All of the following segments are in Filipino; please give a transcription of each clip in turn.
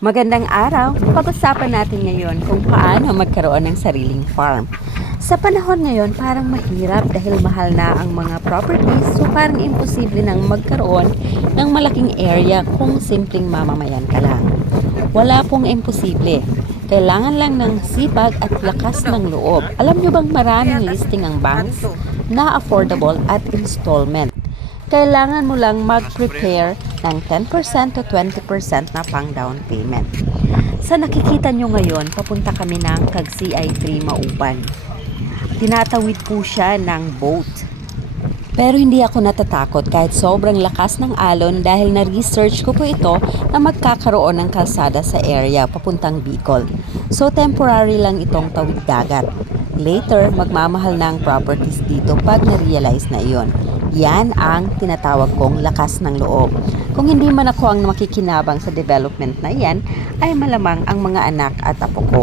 Magandang araw! Pag-usapan natin ngayon kung paano magkaroon ng sariling farm. Sa panahon ngayon, parang mahirap dahil mahal na ang mga properties, so parang imposible nang magkaroon ng malaking area kung simpleng mamamayan ka lang. Wala pong imposible. Kailangan lang ng sipag at lakas ng loob. Alam nyo bang maraming listing ang banks na affordable at installment? Kailangan mo lang mag-prepare ng 10% to 20% na pang down payment. Sa nakikita nyo ngayon, papunta kami ng CI3 Mauban. Tinatawid po siya ng boat. Pero hindi ako natatakot kahit sobrang lakas ng alon dahil na-research ko po ito na magkakaroon ng kalsada sa area papuntang Bicol. So temporary lang itong tawid dagat. Later, magmamahal na ang properties dito pag na-realize na iyon. Yan ang tinatawag kong lakas ng loob. Kung hindi man ako ang makikinabang sa development na yan, ay malamang ang mga anak at apo ko.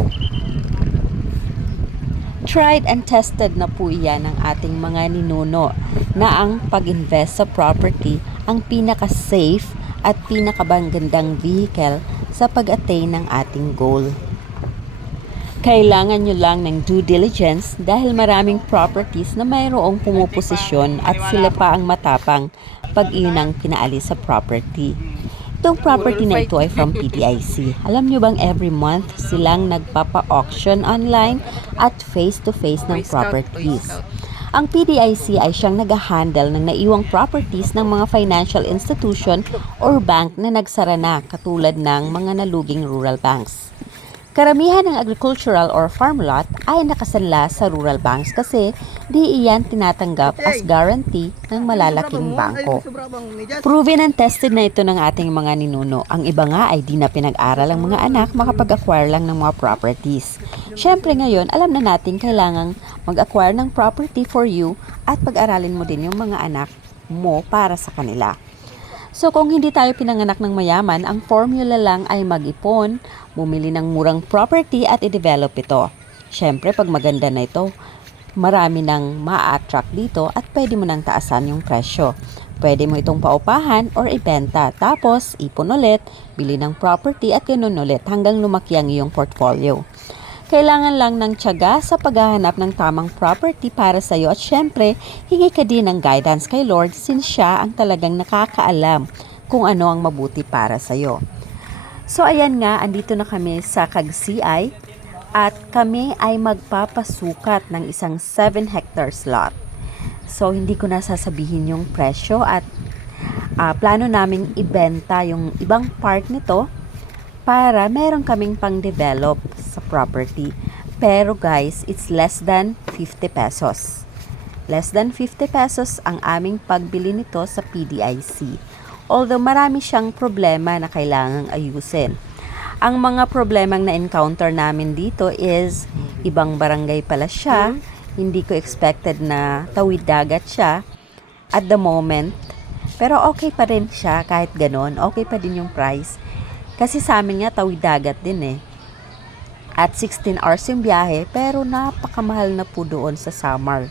Tried and tested na po iyan ng ating mga ninuno na ang pag-invest sa property ang pinaka-safe at pinakabagandang vehicle sa pag-attain ng ating goal. Kailangan nyo lang ng due diligence dahil maraming properties na mayroong pumuposisyon at sila pa ang matapang pag iyon ang pinaalis sa property. Itong property na ito ay from PDIC. Alam nyo bang every month silang nagpapa-auction online at face-to-face ng properties. Ang PDIC ay siyang nag-handle ng naiwang properties ng mga financial institution or bank na nagsara na katulad ng mga naluging rural banks. Karamihan ng agricultural or farm lot ay nakasanla sa rural banks kasi di iyan tinatanggap as guarantee ng malalaking bangko. Proven and tested na ito ng ating mga ninuno. Ang iba nga ay di na pinag-aral ang mga anak makapag-acquire lang ng mga properties. Siyempre ngayon, alam na natin kailangang mag-acquire ng property for you at pag-aralin mo din yung mga anak mo para sa kanila. So kung hindi tayo pinanganak ng mayaman, ang formula lang ay mag-ipon, bumili ng murang property at i-develop ito. Siyempre pag maganda na ito, marami nang ma-attract dito at pwede mo nang taasan yung presyo. Pwede mo itong paupahan or ibenta, tapos ipon ulit, bili ng property at ganun ulit hanggang lumaki ang iyong portfolio. Kailangan lang ng tiyaga sa paghahanap ng tamang property para sa iyo at syempre, hingi ka din ng guidance kay Lord since siya ang talagang nakakaalam kung ano ang mabuti para sa iyo. So ayan nga, andito na kami sa CI at kami ay magpapasukat ng isang 7 hectares lot. So hindi ko na sasabihin yung presyo at plano naming ibenta yung ibang part nito para meron kaming pang-develop sa property. Pero guys, it's less than 50 pesos. Less than 50 pesos ang aming pagbili nito sa PDIC. Although marami siyang problema na kailangang ayusin. Ang mga problemang na-encounter namin dito is ibang barangay pala siya. Hindi ko expected na tawid dagat siya at the moment. Pero okay pa rin siya kahit ganon. Okay pa din yung price. Kasi sa amin nga tawid dagat din eh. At 16 hours yung biyahe pero napakamahal na po doon sa Samar.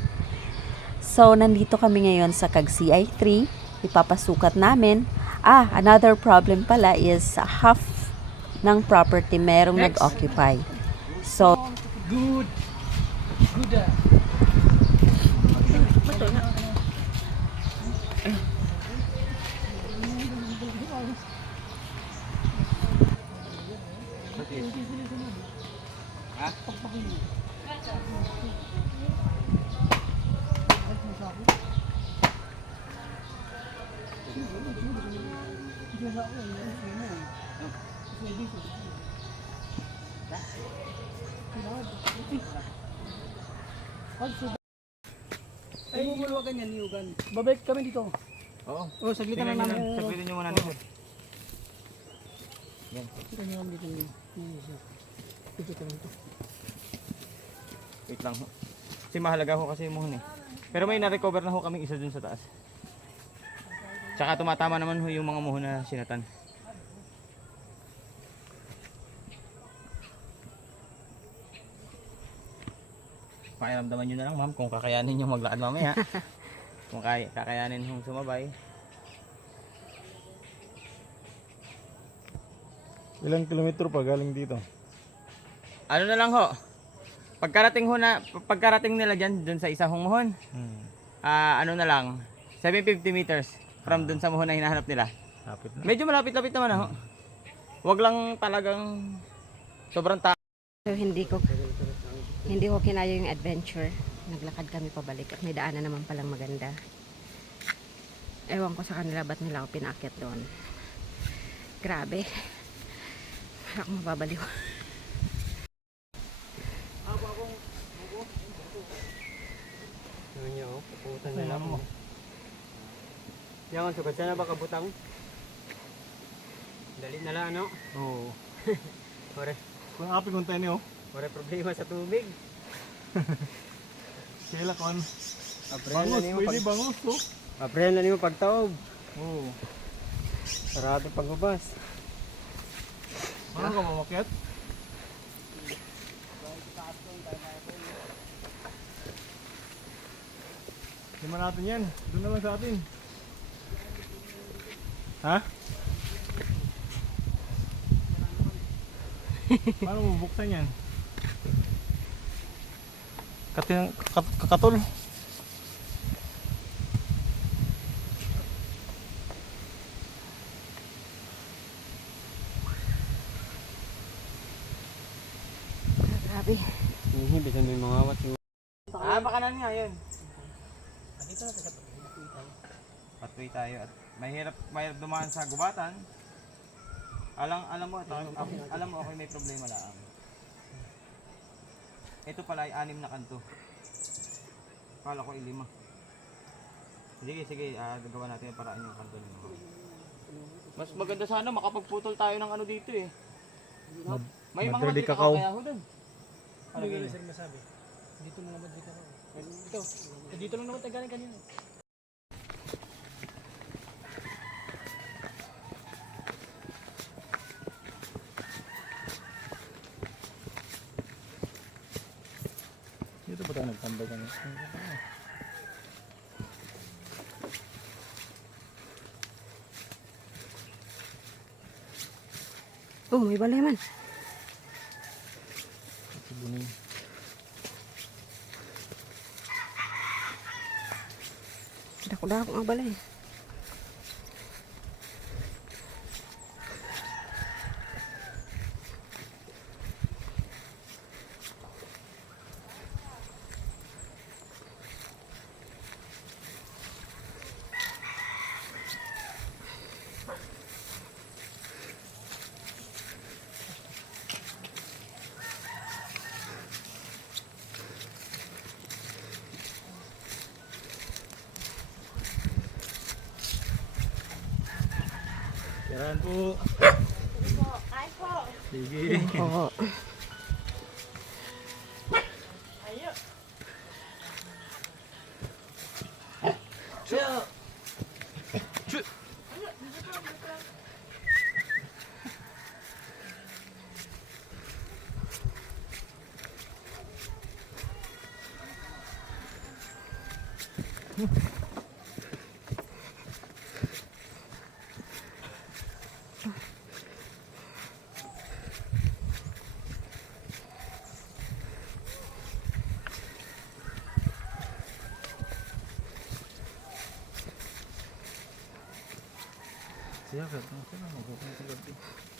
So nandito kami ngayon sa CI3. Ipapasukat namin. Another problem pala is half ng property merong nag-occupy. So Good. Ay, bubulwagan yan, niyugan. Babalik kami dito. Oo. Oh, saglitan na namin. Saglitan nyo muna nito. Yan. Saglitan nyo namin dito. Dito ka lang ito. Wait lang ho. Kasi mahalaga ho kasi yung muhon eh. Pero may na-recover na ho kaming isa dun sa taas. Tsaka tumatama naman ho yung mga muhon na sinatan. Pakiramdaman nyo na lang ma'am kung kakayanin nyo maglakad mamaya. Kung kakayanin hong sumabay. Ilang kilometro pa galing dito? Ano na lang ho. Pagkarating nila dun sa isa hong muhon. Ano na lang, 750 meters from dun sa muhon na hinahanap nila. Lapit na. Medyo malapit-lapit naman ho. Wag lang talagang sobrang So, hindi ko kinaya yung adventure. Naglakad kami pabalik at may daanan naman palang maganda. Ewan ko sa kanila ba't nila ako pinakit doon. Grabe. Parang mababaliw. Ano niya, puputan na lang mo. Yan, sugad sana ba kabutang? Dali na lang, ano? Oo. Pare, Kung api kung tayo niyo. pare problema sa tubig. Sila kon. Aprehan na Bangus, niyo pwede bangus to. Aprehan na niyo pagtaob. Oo. Sarado pagbabas. Paano ka mamakyat? Lima natin yan. Doon naman sa atin. Ha? Paano mo buksan yan? Kakatol. Grabe. Hindi, bisan may mga awat yung... makanan nga yun. Patway tayo at mahirap dumaan sa gubatan. Alam mo ako may problema lang. Ito pala ay 6 na kanto. Kala ko ay 5. Sige, gagawa natin yung paraan yung kanto nito. Mas maganda sana makapagputol tayo ng ano dito eh. May mga Madrid matrika kakao. kaya ho dun. Ano yung sir masabi? Dito na naman dito ako. Ito, dito lang naman tayo galing kanina. Dito ba tayo nagtambay kami? Oh, may balay man. Sibunin. Dako-dako ang balay. Yan po. Sige. Oo. Siya ka. Ano ka na? Magpapalagay.